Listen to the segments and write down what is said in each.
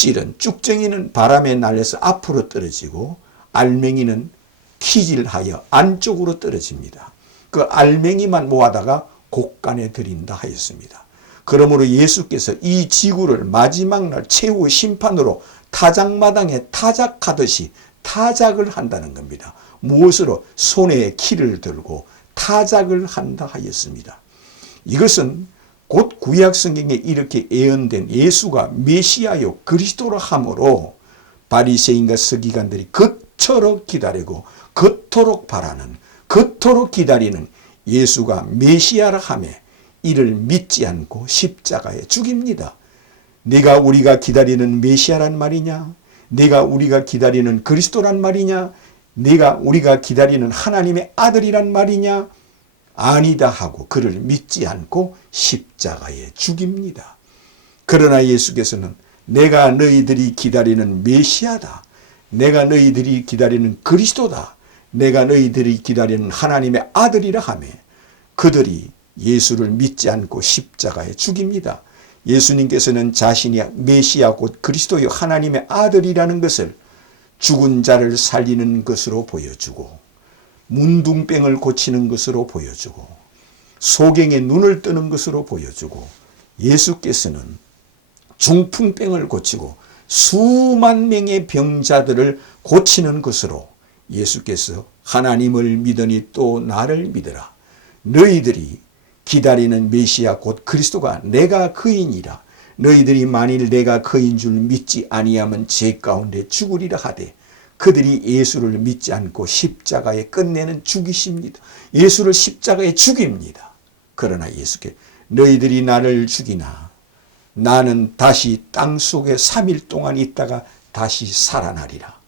둑질은, 쭉정이는 바람에 날려서 앞으로 떨어지고 알맹이는 키질하여 안쪽으로 떨어집니다. 그 알맹이만 모아다가 곡간에 들인다 하였습니다. 그러므로 예수께서 이 지구를 마지막 날 최후의 심판으로 타작마당에 타작하듯이 타작을 한다는 겁니다. 무엇으로? 손에 키를 들고 타작을 한다 하였습니다. 이것은 곧 구약성경에 이렇게 예언된 예수가 메시아요 그리스도로 함으로 바리새인과 서기관들이 그토록 기다리고 그토록 바라는, 그토록 기다리는 예수가 메시아라 하며 이를 믿지 않고 십자가에 죽입니다. 네가 우리가 기다리는 메시아란 말이냐? 네가 우리가 기다리는 그리스도란 말이냐? 네가 우리가 기다리는 하나님의 아들이란 말이냐? 아니다 하고 그를 믿지 않고 십자가에 죽입니다. 그러나 예수께서는 내가 너희들이 기다리는 메시아다. 내가 너희들이 기다리는 그리스도다. 내가 너희들이 기다리는 하나님의 아들이라 하며 그들이 예수를 믿지 않고 십자가에 죽입니다. 예수님께서는 자신이 메시아 곧 그리스도요 하나님의 아들이라는 것을 죽은 자를 살리는 것으로 보여주고 문둥병을 고치는 것으로 보여주고 소경의 눈을 뜨는 것으로 보여주고 예수께서는 중풍병을 고치고 수만 명의 병자들을 고치는 것으로 예수께서 하나님을 믿으니 또 나를 믿으라. 너희들이 기다리는 메시아 곧 그리스도가 내가 그이니라. 너희들이 만일 내가 그인 줄 믿지 아니하면 죄 가운데 죽으리라 하되 그들이 예수를 믿지 않고 십자가에 끝내는 죽이십니다. 예수를 십자가에 죽입니다. 그러나 예수께 너희들이 나를 죽이나 나는 다시 땅속에 3일 동안 있다가 다시 살아나리라.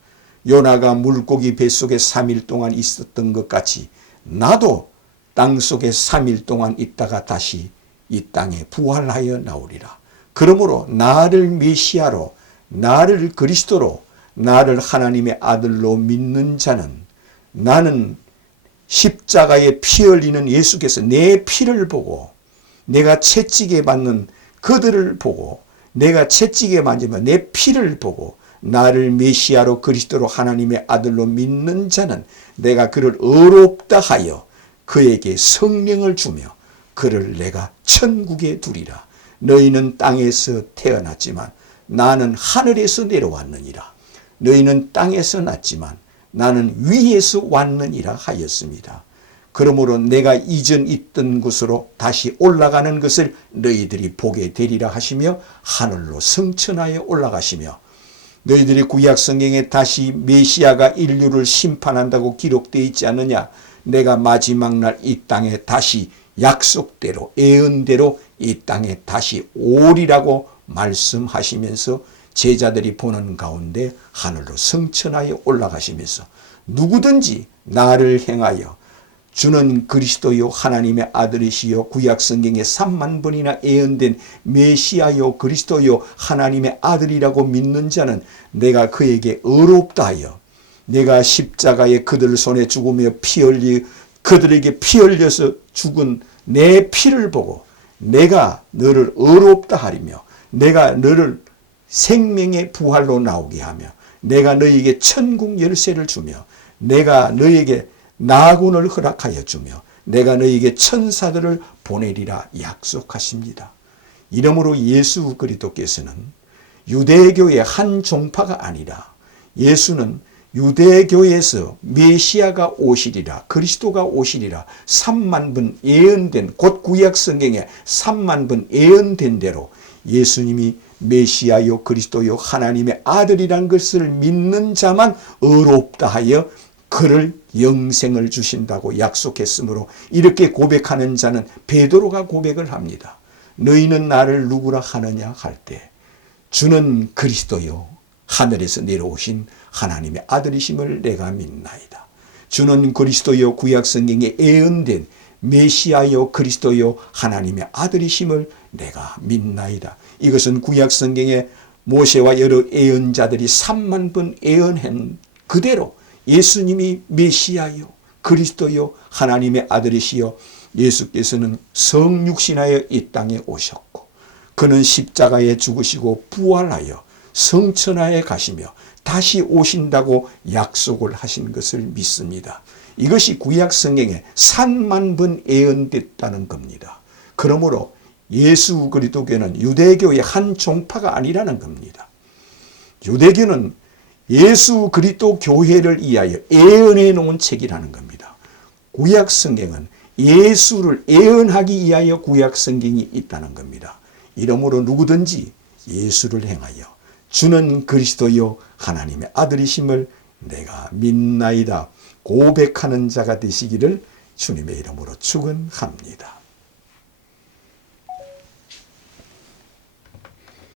요나가 물고기 뱃속에 3일 동안 있었던 것 같이 나도 땅속에 3일 동안 있다가 다시 이 땅에 부활하여 나오리라. 그러므로 나를 메시아로, 나를 그리스도로, 나를 하나님의 아들로 믿는 자는 나는 십자가에 피 흘리는 예수께서 내 피를 보고 내가 채찍에 맞는 그들을 보고 내가 채찍에 맞으면 내 피를 보고 나를 메시아로 그리스도로 하나님의 아들로 믿는 자는 내가 그를 의롭다 하여 그에게 성령을 주며 그를 내가 천국에 두리라. 너희는 땅에서 태어났지만 나는 하늘에서 내려왔느니라. 너희는 땅에서 났지만 나는 위에서 왔느니라 하였습니다. 그러므로 내가 이전 있던 곳으로 다시 올라가는 것을 너희들이 보게 되리라 하시며 하늘로 승천하여 올라가시며 너희들이 구약 성경에 다시 메시아가 인류를 심판한다고 기록되어 있지 않느냐? 내가 마지막 날 이 땅에 다시 약속대로 예언대로 이 땅에 다시 오리라고 말씀하시면서 제자들이 보는 가운데 하늘로 승천하여 올라가시면서 누구든지 나를 행하여 주는 그리스도요 하나님의 아들이시요 구약 성경에 3만 번이나 예언된 메시아요 그리스도요 하나님의 아들이라고 믿는 자는 내가 그에게 의롭다 하여 내가 십자가에 그들 손에 죽으며 피 흘리 그들에게 피 흘려서 죽은 내 피를 보고 내가 너를 의롭다 하리며 내가 너를 생명의 부활로 나오게 하며 내가 너에게 천국 열쇠를 주며 내가 너에게 나군을 허락하여 주며 내가 너에게 천사들을 보내리라 약속하십니다. 이러므로 예수 그리스도께서는 유대교의 한 종파가 아니라 예수는 유대교에서 메시아가 오시리라 그리스도가 오시리라 3만 번 예언된 곧 구약 성경에 3만 번 예언된 대로 예수님이 메시아요 그리스도요 하나님의 아들이란 것을 믿는 자만 의롭다 하여 그를 영생을 주신다고 약속했으므로 이렇게 고백하는 자는 베드로가 고백을 합니다. 너희는 나를 누구라 하느냐 할 때 주는 그리스도요 하늘에서 내려오신 하나님의 아들이심을 내가 믿나이다. 주는 그리스도요 구약 성경에 예언된 메시아요 그리스도요 하나님의 아들이심을 내가 믿나이다. 이것은 구약 성경에 모세와 여러 예언자들이 3만 번 예언한 그대로 예수님이 메시아요 그리스도요 하나님의 아들이시요 예수께서는 성육신하여 이 땅에 오셨고 그는 십자가에 죽으시고 부활하여 성천하에 가시며 다시 오신다고 약속을 하신 것을 믿습니다. 이것이 구약 성경에 3만 번 예언됐다는 겁니다. 그러므로 예수 그리스도교는 유대교의 한 종파가 아니라는 겁니다. 유대교는 예수 그리스도 교회를 위하여 예언해 놓은 책이라는 겁니다. 구약 성경은 예수를 예언하기 위하여 구약 성경이 있다는 겁니다. 이러므로 누구든지 예수를 행하여 주는 그리스도요 하나님의 아들이심을 내가 믿나이다 고백하는 자가 되시기를 주님의 이름으로 축원합니다.